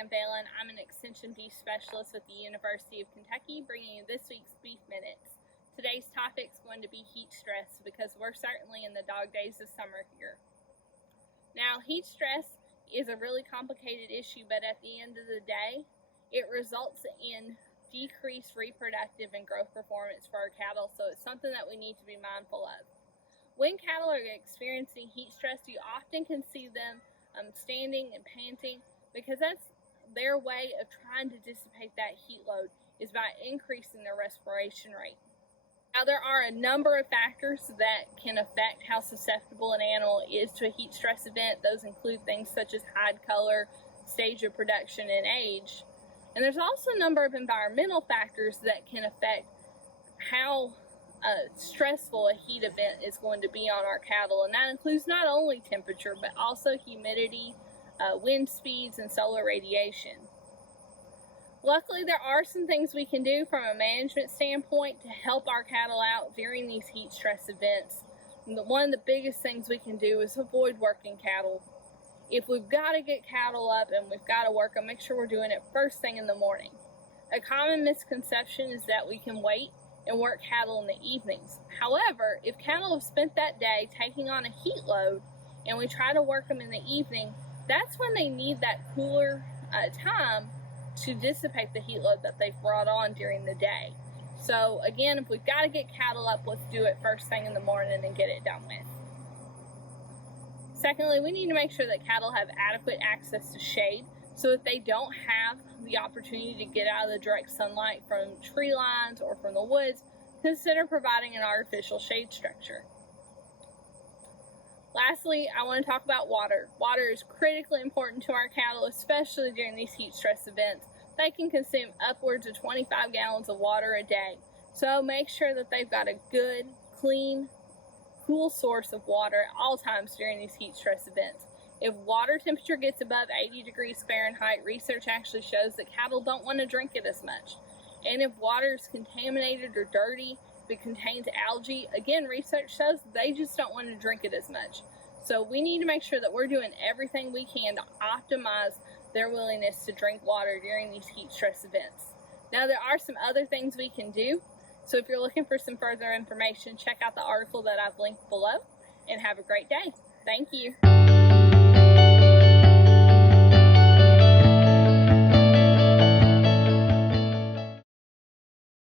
VanValin. I'm an extension beef specialist with the University of Kentucky, bringing you this week's Beef Minutes. Today's topic is going to be heat stress because we're certainly in the dog days of summer here. Now, heat stress is a really complicated issue, but at the end of the day, it results in decreased reproductive and growth performance for our cattle, so it's something that we need to be mindful of. When cattle are experiencing heat stress, you often can see them standing and panting, because that's their way of trying to dissipate that heat load is by increasing their respiration rate. Now, there are a number of factors that can affect how susceptible an animal is to a heat stress event. Those include things such as hide color, stage of production, and age. And there's also a number of environmental factors that can affect how stressful a heat event is going to be on our cattle, and that includes not only temperature but also humidity, wind speeds, and solar radiation. Luckily, there are some things we can do from a management standpoint to help our cattle out during these heat stress events. And one of the biggest things we can do is avoid working cattle. If we've got to get cattle up and we've got to work them, make sure we're doing it first thing in the morning. A common misconception is that we can wait and work cattle in the evenings. However, if cattle have spent that day taking on a heat load and we try to work them in the evening, that's when they need that cooler time to dissipate the heat load that they've brought on during the day. So again, if we've got to get cattle up, let's do it first thing in the morning and get it done with. Secondly, we need to make sure that cattle have adequate access to shade so that they don't have the opportunity to get out of the direct sunlight from tree lines or from the woods. Consider providing an artificial shade structure. Lastly, I want to talk about water. Water is critically important to our cattle, especially during these heat stress events. They can consume upwards of 25 gallons of water a day. So make sure that they've got a good, clean, cool source of water at all times during these heat stress events. If water temperature gets above 80 degrees Fahrenheit, research actually shows that cattle don't want to drink it as much. And if water is contaminated or dirty, if it contains algae, again, research shows they just don't want to drink it as much. So we need to make sure that we're doing everything we can to optimize their willingness to drink water during these heat stress events. Now, there are some other things we can do. So if you're looking for some further information, check out the article that I've linked below, and have a great day. Thank you.